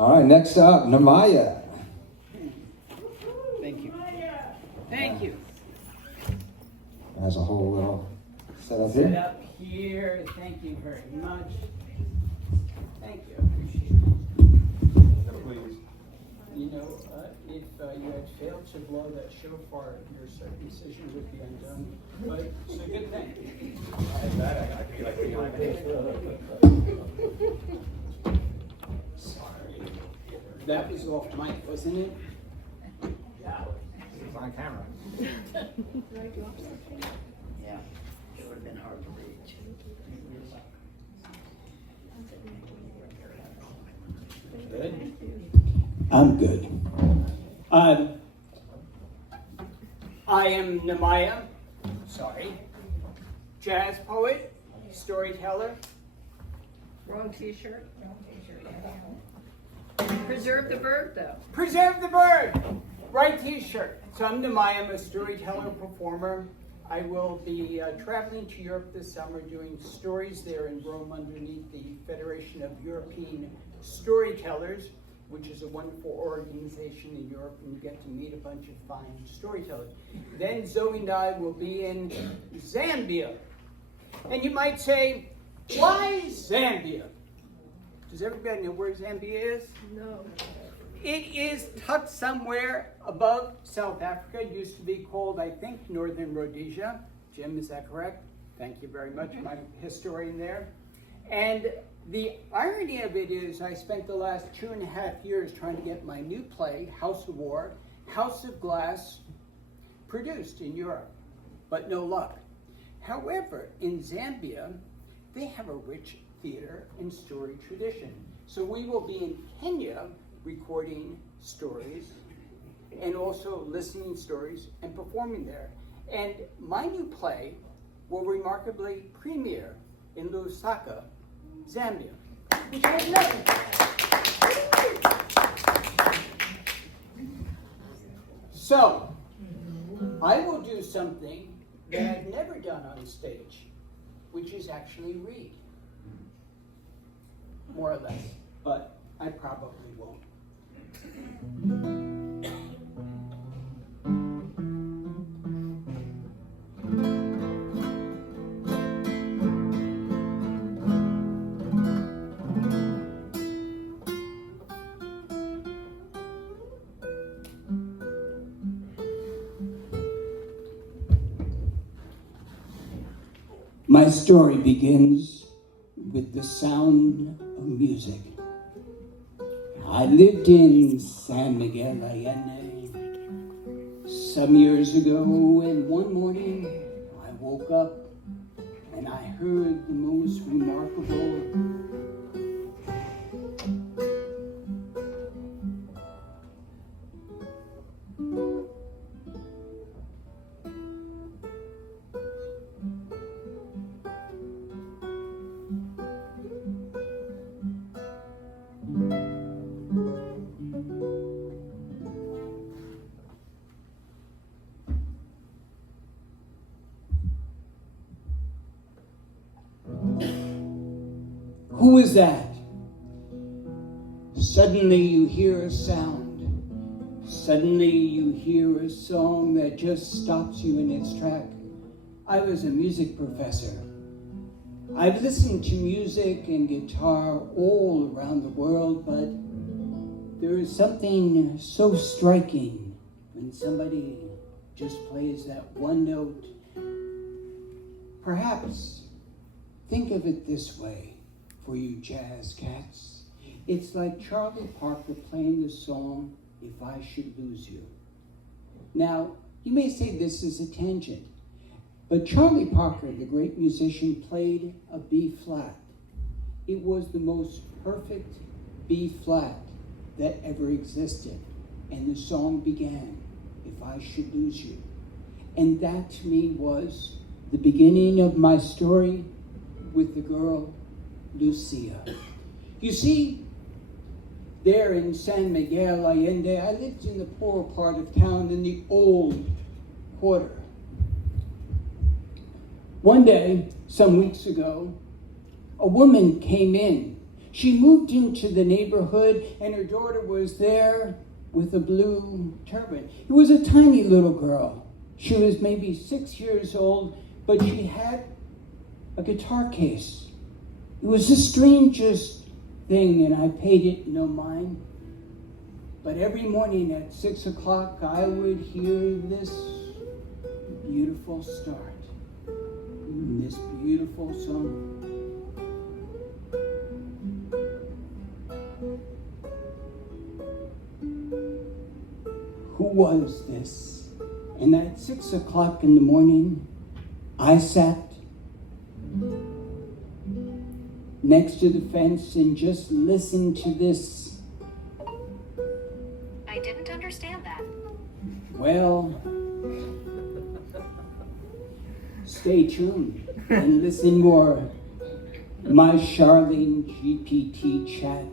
All right, next up, Namaya. Thank you. Thank you. Has a whole little setup Set here. up here. Thank you very much. Thank you. Please. You know, if you had failed to blow that shofar, your circumcision would be undone. But it's a good thing. Sorry. That was off mic, wasn't it? Yeah. It's on camera. Yeah. It would have been hard to reach. Good. I'm good. I am Namaya, jazz poet, storyteller. Wrong t-shirt. Preserve the bird, though. Preserve the bird! Right t-shirt. So I'm Namaya, I'm a storyteller performer. I will be traveling to Europe this summer doing stories there in Rome underneath the Federation of European Storytellers, which is a wonderful organization in Europe, and you get to meet a bunch of fine storytellers. Then Zoe and I will be in Zambia. And you might say, why Zambia? Does everybody know where Zambia is? No. It is tucked somewhere above South Africa. It used to be called, I think, Northern Rhodesia. Jim, is that correct? Thank you very much, my historian there. And the irony of it is I spent the last 2.5 years trying to get my new play, House of War, House of Glass, produced in Europe, but no luck. However, in Zambia, they have a rich theater and story tradition. So we will be in Kenya recording stories and also listening stories and performing there. And my new play will remarkably premiere in Lusaka, Zambia, which I love. So, I will do something that I've never done on stage, which is actually read. More or less, but I probably won't. My story begins with the sound of music. I lived in San Miguel Allende some years ago, and one morning I woke up and I heard the most remarkable Who is that? Suddenly you hear a sound. Suddenly you hear a song that just stops you in its track. I was a music professor. I've listened to music and guitar all around the world, but there is something so striking when somebody just plays that one note. Perhaps think of it this way. For you jazz cats, it's like Charlie Parker playing the song, If I Should Lose You. Now, you may say this is a tangent, but Charlie Parker, the great musician, played a B flat. It was the most perfect B flat that ever existed. And the song began, If I Should Lose You. And that to me was the beginning of my story with the girl Lucia. You see, there in San Miguel Allende, I lived in the poorer part of town in the old quarter. One day, some weeks ago, a woman came in She moved into the neighborhood, and her daughter was there with a blue turban. It was a tiny little girl. She was maybe 6 years old, but she had a guitar case. It was the strangest thing, and I paid it no mind. But every morning at 6 o'clock, I would hear this beautiful start, this beautiful song. Who was this? And at 6 o'clock in the morning, I sat next to the fence and just listened to this. I didn't understand that. Well, stay tuned and listen more. My Charlene GPT chat,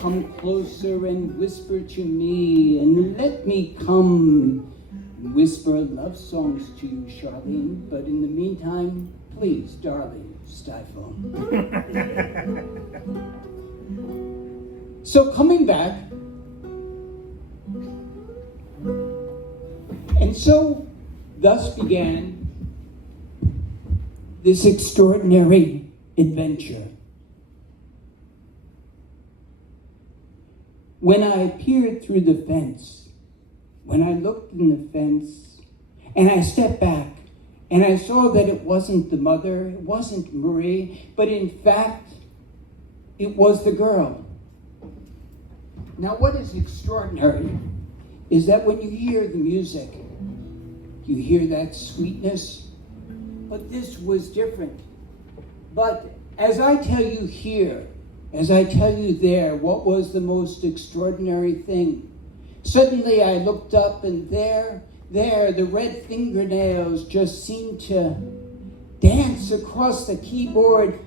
come closer and whisper to me, and let me come whisper love songs to you, Charlene. But in the meantime, please, darling, stifle. So coming back, and so thus began this extraordinary adventure. When I peered through the fence, when I looked in the fence, and I stepped back, and I saw that it wasn't the mother, it wasn't Marie, but in fact, it was the girl. Now, what is extraordinary is that when you hear the music, you hear that sweetness, but this was different. But as I tell you here, as I tell you there, what was the most extraordinary thing? Suddenly I looked up, and there, the red fingernails just seemed to dance across the keyboard.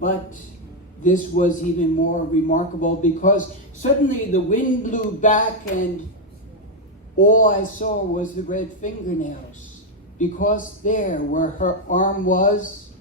But this was even more remarkable because suddenly the wind blew back and all I saw was the red fingernails. Because there, where her arm was,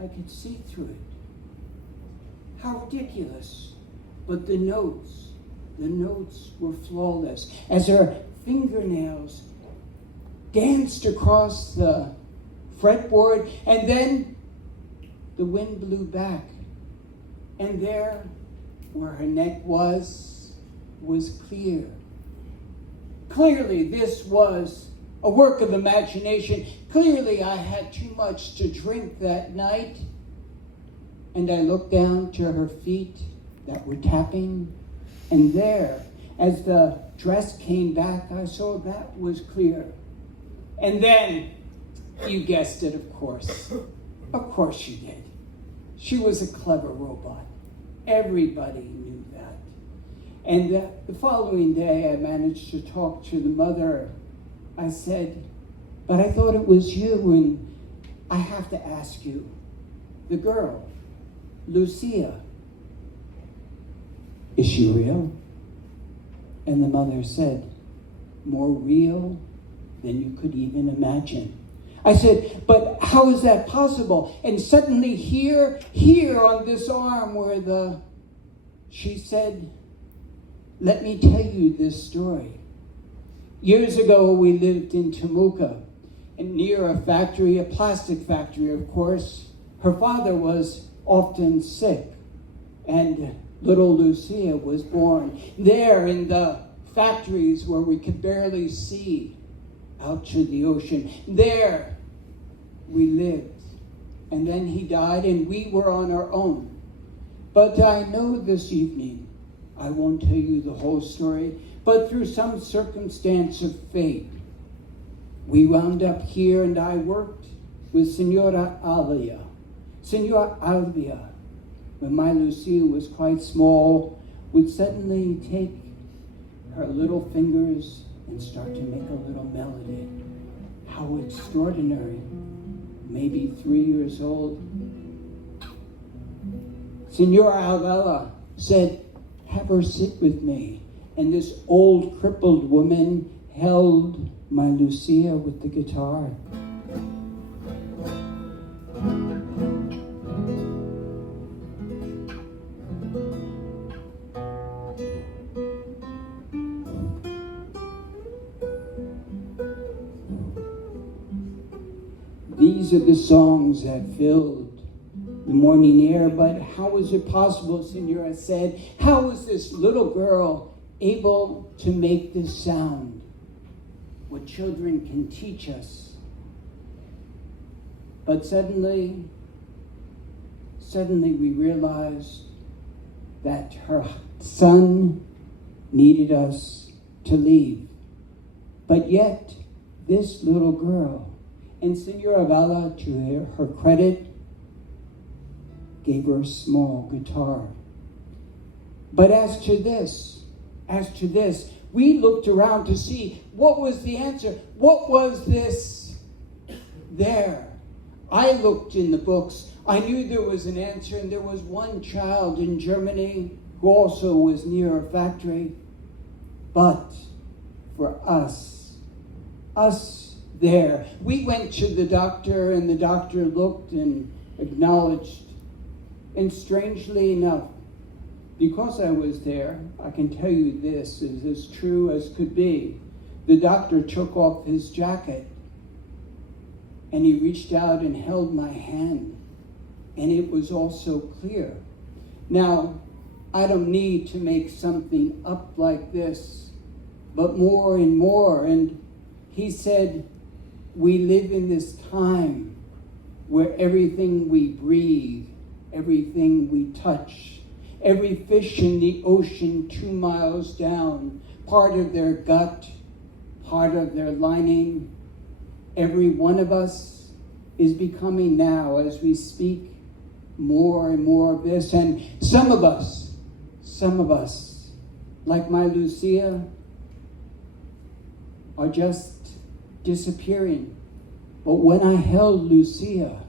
I could see through it. How ridiculous. But the notes were flawless. As her fingernails danced across the fretboard, and then the wind blew back. And there, where her neck was clear. Clearly, this was a work of imagination. Clearly, I had too much to drink that night. And I looked down to her feet that were tapping. And there, as the dress came back, I saw that was clear. And then, you guessed it, of course. Of course she did. She was a clever robot. Everybody knew that. And the following day, I managed to talk to the mother. I said, but I thought it was you, and I have to ask you, the girl, Lucia, is she real? And the mother said, more real than you could even imagine. I said, but how is that possible? And suddenly here on this arm where she said, let me tell you this story. Years ago, we lived in Temuka, and near a factory, a plastic factory, of course. Her father was often sick, and little Lucia was born there in the factories where we could barely see out to the ocean. There we lived. And then he died, and we were on our own. But I know this evening, I won't tell you the whole story, but through some circumstance of fate, we wound up here, and I worked with Senora Alvia. Senora Alvia, when my Lucia was quite small, would suddenly take her little fingers and start to make a little melody. How extraordinary. Maybe 3 years old. Senora Alvia said, have her sit with me. And this old crippled woman held my Lucia with the guitar. These are the songs that filled the morning air, but how was it possible, Senora said? How was this little girl able to make this sound? What children can teach us. But suddenly we realized that her son needed us to leave. But yet, this little girl, and Senora Vala, to her credit, gave her a small guitar. But as to this, we looked around to see what was the answer. What was this there? I looked in the books. I knew there was an answer, and there was one child in Germany who also was near a factory. But for us there, we went to the doctor, and the doctor looked and acknowledged. And strangely enough, because I was there, I can tell you this is as true as could be. The doctor took off his jacket, and he reached out and held my hand, and it was also clear. Now, I don't need to make something up like this, but more and more. And he said, we live in this time where everything we breathe, everything we touch, every fish in the ocean 2 miles down, part of their gut, part of their lining, every one of us is becoming now, as we speak, more and more of this. And some of us, like my Lucia, are just disappearing. But when I held Lucia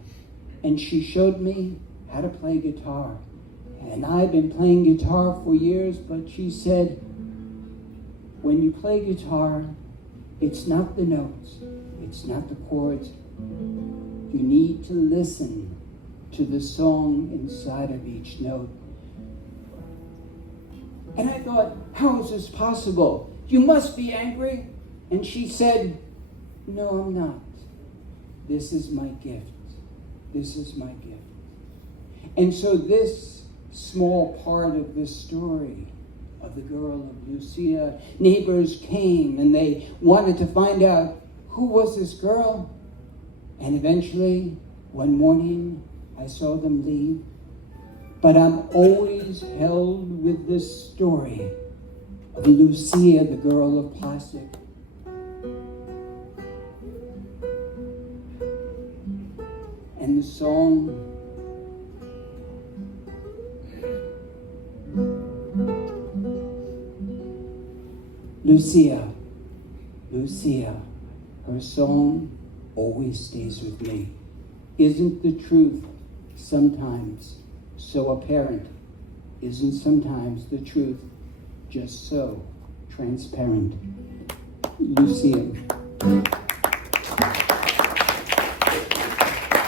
and she showed me how to play guitar, and I've been playing guitar for years, but she said, when you play guitar, it's not the notes, it's not the chords. You need to listen to the song inside of each note. And I thought, how is this possible? You must be angry. And she said, no, I'm not. This is my gift. This is my gift. And so this small part of the story of the girl of Lucia, neighbors came and they wanted to find out who was this girl. And eventually, one morning, I saw them leave. But I'm always held with this story of Lucia, the girl of plastic. And the song, Lucia, Lucia, her song always stays with me. Isn't the truth sometimes so apparent? Isn't sometimes the truth just so transparent? Lucia.